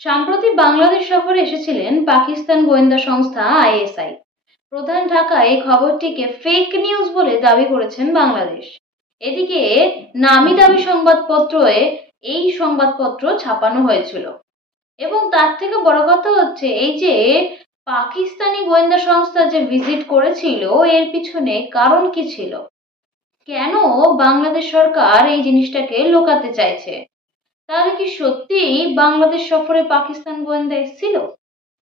সম্প্রতি বাংলাদেশ সফরে এসেছিলেন পাকিস্তান গোয়েন্দা সংস্থা আইএসআই। প্রধান ঢাকায় এই খবরটিকে ফেক নিউজ বলে দাবি করেছেন বাংলাদেশ। এদিকে নামি দামি সংবাদপত্রে এই সংবাদপত্র ছাপানো হয়েছিল। এবং তার থেকে বড় কথা হচ্ছে এই যে পাকিস্তানি গোয়েন্দা সংস্থা যে ভিজিট করেছিল, এর পিছনে কারণ কি ছিল? কেন বাংলাদেশ সরকার এই জিনিসটাকে লুকাতে চাইছে? তাহলে কি সত্যিই বাংলাদেশ সফরে পাকিস্তান গোয়েন্দা এসেছিল?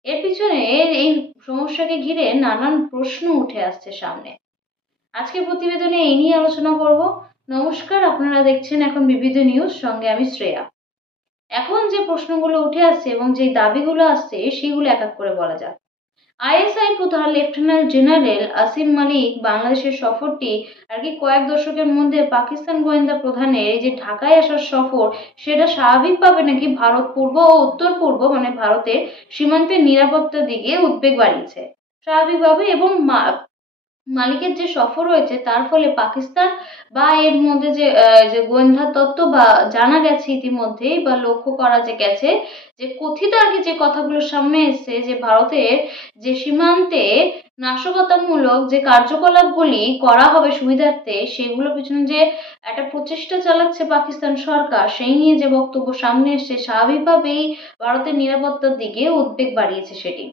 এর পিছনে এই সমস্যাকে ঘিরে নানান প্রশ্ন উঠে আসছে সামনে। আজকের প্রতিবেদনে এই নিয়ে আলোচনা করব। নমস্কার, আপনারা দেখছেন এখন বিবিধ নিউজ, সঙ্গে আমি শ্রেয়া। এখন যে প্রশ্নগুলো উঠে আসছে এবং যে দাবিগুলো আসছে সেগুলো এক এক করে বলা যাক। আইএসআই প্রধান লেফটেন্যান্ট জেনারেল আসিম মালিক বাংলাদেশের সফরটি আর কি কয়েক দশকের মধ্যে পাকিস্তান গোয়েন্দা প্রধানের এই যে ঢাকায় আসার সফর, সেটা স্বাভাবিকভাবে নাকি ভারত পূর্ব ও উত্তর পূর্ব মানে ভারতের সীমান্তের নিরাপত্তার দিকে উদ্বেগ বাড়িয়েছে স্বাভাবিকভাবে। এবং মালিকের যে সফর হয়েছে তার ফলে পাকিস্তান বা এর মধ্যে যে গোয়েন্দা তত্ত্ব বা জানা গেছে ইতিমধ্যেই বা লক্ষ্য করা যে গেছে, যে কথিত আর কি যে কথাগুলো সামনে এসছে, যে ভারতের যে সীমান্তে নাশকতামূলক যে কার্যকলাপগুলি করা হবে সুবিধার্থে, সেগুলো পিছনে যে একটা প্রচেষ্টা চালাচ্ছে পাকিস্তান সরকার, সেই নিয়ে যে বক্তব্য সামনে এসছে, স্বাভাবিকভাবেই ভারতের নিরাপত্তার দিকে উদ্বেগ বাড়িয়েছে সেটি।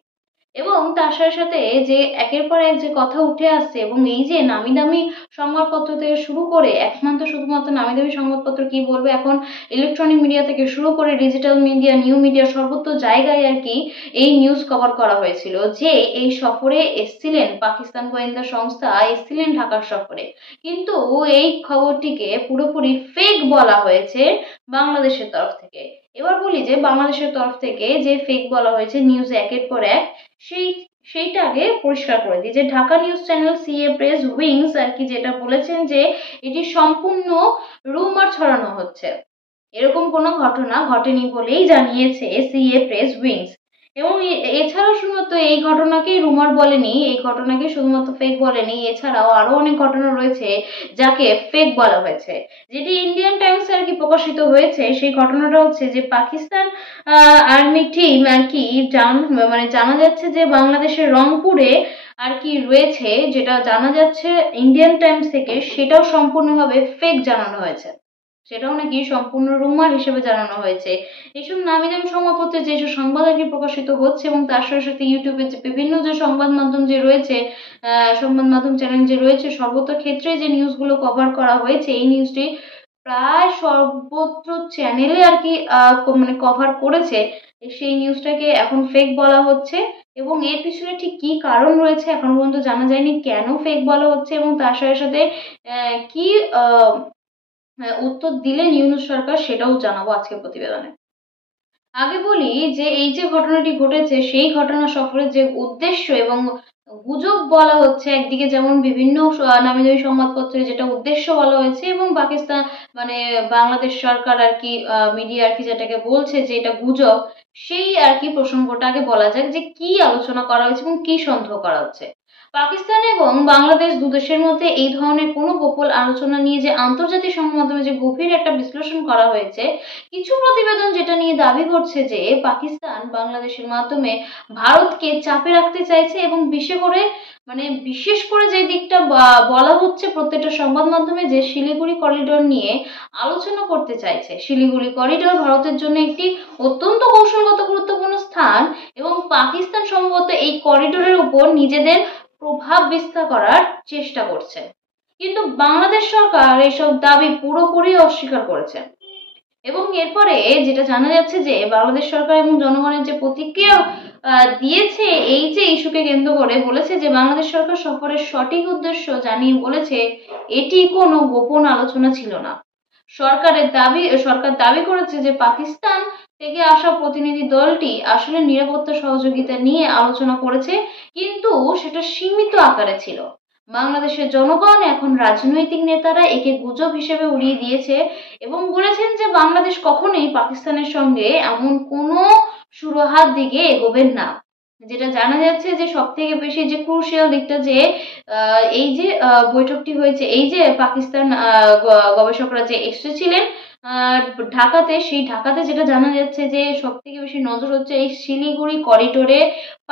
এবং তার সাথে সাথে যে একের পর এক যে কথা উঠে আসছে, এবং এই যে নামি দামি সংবাদপত্র থেকে শুরু করে, একমাত্র শুধুমাত্র নামি দামি সংবাদপত্র কি বলবো, এখন ইলেকট্রনিক মিডিয়া থেকে শুরু করে ডিজিটাল মিডিয়া, নিউ মিডিয়া, সর্বত্র জায়গায় আর কি এই নিউজ কভার করা হয়েছিল যে এই সফরে এসছিলেন পাকিস্তান গোয়েন্দা সংস্থা, এসছিলেন ঢাকার সফরে। কিন্তু এই খবরটিকে পুরোপুরি ফেক বলা হয়েছে বাংলাদেশের তরফ থেকে। এবার বলি যে বাংলাদেশের তরফ থেকে যে ফেক বলা হয়েছে নিউজ একের পর এক, সেই সেইটা আগে পরিষ্কার করে দিই। যে Dhaka news channel CA press wings আর কি যেটা বলেছেন যে এটি সম্পূর্ণ রুমার ছড়ানো হচ্ছে, এরকম কোনো ঘটনা ঘটেনি বলেই জানিয়েছে সিএ প্রেস উইংস। এবং এছাড়াও শুধুমাত্র এই ঘটনাকেই রুমার বলেনি, এই ঘটনাকে শুধুমাত্র ফেক বলেনি, এছাড়াও আরো অনেক ঘটনা রয়েছে যাকে ফেক বলা হয়েছে। যেটি ইন্ডিয়ান টাইমস আর কি প্রকাশিত হয়েছে, সেই ঘটনাটা হচ্ছে যে পাকিস্তান আর্মি টিম আর কি মানে জানা যাচ্ছে যে বাংলাদেশের রংপুরে আর কি রয়েছে, যেটা জানা যাচ্ছে ইন্ডিয়ান টাইমস থেকে, সেটাও সম্পূর্ণভাবে ফেক জানানো হয়েছে, সেটাও নাকি সম্পূর্ণ রুমার হিসেবে জানানো হয়েছে। এইসব নামি দামি সংবাদপত্রে যেসব সংবাদ আর কি প্রকাশিত হচ্ছে, এবং তার সাথে সাথে ইউটিউবে যে বিভিন্ন যে সংবাদ মাধ্যম যে রয়েছে, সংবাদ মাধ্যম চ্যানেল যে রয়েছে, সর্বত্র ক্ষেত্রে যে নিউজগুলো কভার করা হয়েছে, এই নিউজটি প্রায় সর্বত্র চ্যানেলে আর কি মানে কভার করেছে, সেই নিউজটাকে এখন ফেক বলা হচ্ছে। এবং এর পিছনে ঠিক কি কারণ রয়েছে এখনো পর্যন্ত জানা যায়নি, কেন ফেক বলা হচ্ছে, এবং তার সাথে সাথে কি উত্তর দিলেন ইউনূস সরকার, সেটাও জানাবো আজকের প্রতিবেদনে। আগে বলি যে এই যে ঘটনাটি ঘটেছে, সেই ঘটনা সফরের যে উদ্দেশ্য এবং গুজব বলা হচ্ছে একদিকে, যেমন বিভিন্ন নামি দামি সংবাদপত্রে যেটা উদ্দেশ্য বলা হয়েছে, এবং পাকিস্তান মানে বাংলাদেশ সরকার আর কি মিডিয়া আর কি যেটাকে বলছে যে এটা গুজব, সেই আর কি প্রসঙ্গটা আগে বলা যাক যে কি আলোচনা করা হয়েছে এবং কি সন্দেহ করা হচ্ছে। পাকিস্তান এবং বাংলাদেশ দু দেশের মধ্যে এই ধরনের কোনো গোপন আলোচনা নিয়ে যে আন্তর্জাতিক সংবাদ মাধ্যমে যে গভীর একটা বিশ্লেষণ করা হয়েছে, কিছু প্রতিবেদন যেটা নিয়ে দাবি করছে যে পাকিস্তান বাংলাদেশের মাধ্যমে ভারতকে চাপে রাখতে চাইছে, এবং বিশেষ করে যে দিকটা বলা হচ্ছে প্রত্যেকটা সংবাদ মাধ্যমে, যে শিলিগুড়ি করিডোর নিয়ে আলোচনা করতে চাইছে। শিলিগুড়ি করিডোর ভারতের জন্য একটি অত্যন্ত কৌশলগত গুরুত্বপূর্ণ স্থান, এবং পাকিস্তান সম্ভবত এই করিডোরের উপর নিজেদের প্রভাব বিস্তার করার চেষ্টা করছে। কিন্তু বাংলাদেশ সরকার এসব দাবি পুরোপুরি অস্বীকার করেছে। এবং এরপরে যেটা জানা যাচ্ছে যে বাংলাদেশ সরকার এবং জনগণের যে প্রতিক্রিয়া দিয়েছে এই যে ইস্যুকে কেন্দ্র করে, বলেছে যে বাংলাদেশ সরকার সফরের সঠিক উদ্দেশ্য জানিয়ে বলেছে এটি কোনো গোপন আলোচনা ছিল না। সরকার দাবি করেছে যে পাকিস্তান থেকে আসা প্রতিনিধি দলটি আসলে নিরাপত্তা সহযোগিতা নিয়ে আলোচনা করেছে, কিন্তু সেটা সীমিত আকারে ছিল। বাংলাদেশের জনগণ এখন রাজনৈতিক নেতারা একে গুজব হিসেবে উড়িয়ে দিয়েছে, এবং বলেছেন যে বাংলাদেশ কখনোই পাকিস্তানের সঙ্গে এমন কোনো সুরাহার দিকে এগোবেন না। যেটা জানা যাচ্ছে যে সব থেকে বেশি যে ক্রুশিয়াল দিকটা, যে এই যে বৈঠকটি হয়েছে, এই যে পাকিস্তান গবেষকরা যে এসেছিলেন ঢাকাতে যেটা জানা যাচ্ছে যে সব থেকে বেশি নজর হচ্ছে এই শিলিগুড়ি করিডোরে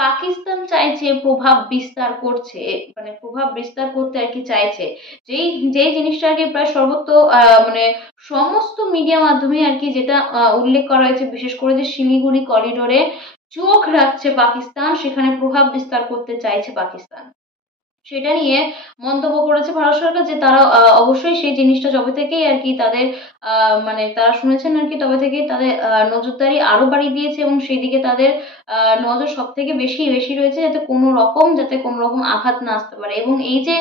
পাকিস্তান চাইছে প্রভাব বিস্তার করছে, মানে প্রভাব বিস্তার করতে আর কি চাইছে। যেই জিনিসটা আর কি প্রায় মানে সমস্ত মিডিয়া মাধ্যমে আর কি যেটা উল্লেখ করা হয়েছে, বিশেষ করে যে শিলিগুড়ি করিডোরে চোখ রাখছে পাকিস্তান, সেখানে প্রভাব বিস্তার করতে চাইছে পাকিস্তান। সেটা নিয়ে মন্তব্য করেছে ভারত সরকার যে তারা অবশ্যই সেই জিনিসটা যবে থেকেই আর কি তাদের মানে তারা শুনেছেন আর কি, তবে থেকেই তাদের নজরদারি আরো বাড়িয়ে দিয়েছে এবং সেই দিকে তাদের নজর সব থেকে বেশি বেশি রয়েছে, যাতে কোনো রকম আঘাত না আসতে পারে। এবং এই যে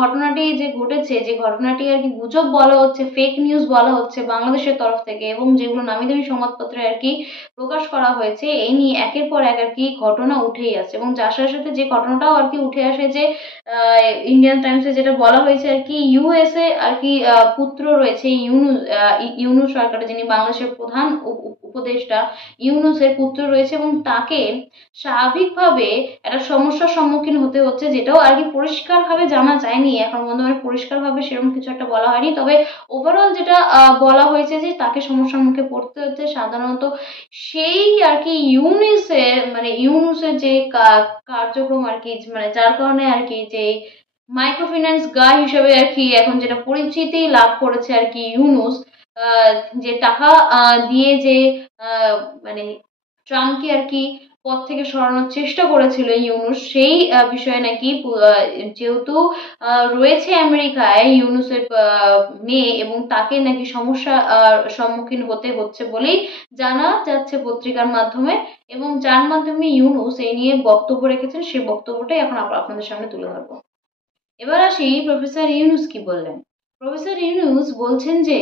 ঘটনাটি যে ঘটেছে, যে ঘটনাটি আর কি গুজব বলা হচ্ছে, ফেক নিউজ বলা হচ্ছে বাংলাদেশের তরফ থেকে, এবং যেগুলো নামি দামি সংবাদপত্রে আর কি প্রকাশ করা হয়েছে, এই নিয়ে একের পর এক আর কি ঘটনা উঠেই আসছে। এবং যার সাথে সাথে যে ঘটনাটাও আর কি উঠে আসে যে ইন্ডিয়ান টাইমসে যেটা বলা হয়েছে আর কি, ইউএসএ আর কি পুত্র রয়েছে ইউনূস সরকারের, যিনি বাংলাদেশের প্রধান উপদেষ্টা, ইউনূসের পুত্র রয়েছে এবং তাকে স্বাভাবিকভাবে একটা সমস্যার সম্মুখীন হতে হচ্ছে, যেটাও আর কি পরিষ্কারভাবে জানা যায়নি এখন পর্যন্ত, মানে পরিষ্কারভাবে সেরকম কিছু একটা বলা হয়নি। তবে ওভারঅল যেটা বলা হয়েছে যে তাকে সমস্যার মুখে পড়তে হচ্ছে সাধারণত সেই আর কি ইউনুসের যে কার্যক্রম আর কি, মানে যার কারণে আর কি যে মাইক্রো ফিন্যান্স গাই হিসেবে আর কি এখন যেটা পরিচিতি লাভ করেছে আর কি ইউনুস, আহ, যে টাকা দিয়ে যে আহ, মানে ট্রাম্পকে আর কি পদ থেকে সরানোর চেষ্টা করেছিল ইউনুস, সেই বিষয়ে নাকি যেহেতু রয়েছে আমেরিকায় ইউনুসের মেয়ে, এবং তাকে নাকি সমস্যা সম্মুখীন হতে হচ্ছে বলেই জানা যাচ্ছে পত্রিকার মাধ্যমে, এবং যার মাধ্যমে ইউনুস এই নিয়ে বক্তব্য রেখেছেন, সেই বক্তব্যটাই এখন আপনাদের সামনে তুলে ধরবো। এবার আসি প্রফেসর ইউনুস কি বললেন। প্রফেসর ইউনুস বলছেন যে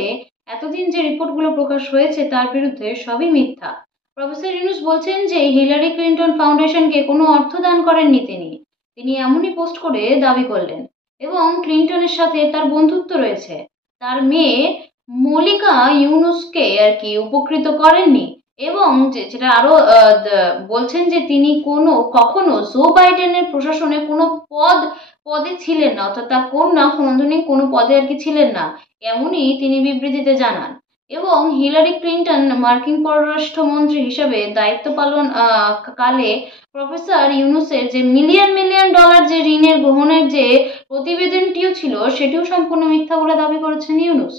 এতদিন যে রিপোর্টগুলো প্রকাশ হয়েছে তার বিরুদ্ধে সবই মিথ্যা। প্রফেসর ইউনুস বলছেন যে হিলারি ক্লিন্টন ফাউন্ডেশনকে কোনো অর্থ দান করেননি তিনি এমনই পোস্ট করে দাবি করলেন। এবং ক্লিন্টনের সাথে তার বন্ধুত্ব রয়েছে, তার মেয়ে মলিকা ইউনুসকে আর কি উপকৃত করেননি। এবং যেটা আরো বলছেন যে তিনি কখনো জো বাইডেনের প্রশাসনে কোনো পদে ছিলেন না, অর্থাৎ তার কন্যা কোনোদিনই কোনো পদে আর কি ছিলেন না, এমনই তিনি বিবৃতিতে জানান। এবং হিলারি ক্লিন্টন মার্কিন পররাষ্ট্রমন্ত্রী হিসেবে দায়িত্ব পালন কালে প্রফেসর ইউনুসের যে মিলিয়ন মিলিয়ন ডলার যে ঋণের গ্রহণের যে প্রতিবেদনটিও ছিল, সেটিও সম্পূর্ণ মিথ্যা বলে দাবি করেছেন ইউনুস।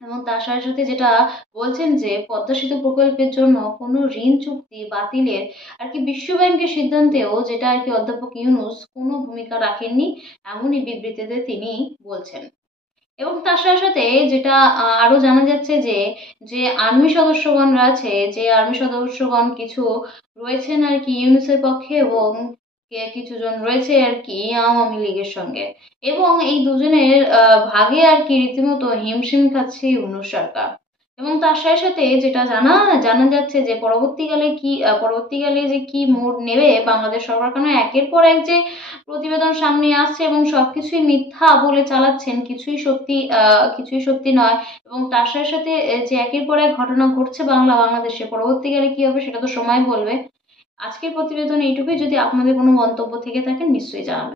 এবং তার সাথে সাথে যেটা বলছেন যে পদ্মা সেতু প্রকল্পের জন্য কোনো ঋণ চুক্তি বাতিলের আর কি বিশ্ব ব্যাংকের সিদ্ধান্তেও যেটা আর কি অধ্যাপক ইউনুস কোনো ভূমিকা রাখেননি, এমনই বিবৃতিতে তিনি বলছেন। এবং তার সাথে সাথে যেটা আরো জানা যাচ্ছে যে যে আর্মি সদস্যগণরা আছে, যে আর্মি সদস্যগণ কিছু রয়েছেন আর কি ইউনুসের পক্ষে, এবং কিছু জন রয়েছে আর কি আওয়ামী লীগের সঙ্গে, এবং এই দুজনের ভাগে আর কি রীতিমতো হিমশিম খাচ্ছে ইউনুস সরকার। এবং তার সাথে সাথে যেটা জানা যাচ্ছে যে পরবর্তীকালে যে কি মোড় নেবে বাংলাদেশ সরকার, কারণ একের পর এক যে প্রতিবেদন সামনে আসছে এবং সবকিছুই মিথ্যা বলে চালাচ্ছেন, কিছুই সত্যি নয়। এবং তার সাথে সাথে যে একের পর এক ঘটনা ঘটছে বাংলাদেশে, পরবর্তীকালে কি হবে সেটা তো সময় বলবে। আজকের প্রতিবেদন এইটুকুই। যদি আপনাদের কোনো মন্তব্য থেকে থাকে নিশ্চয়ই জানাবেন।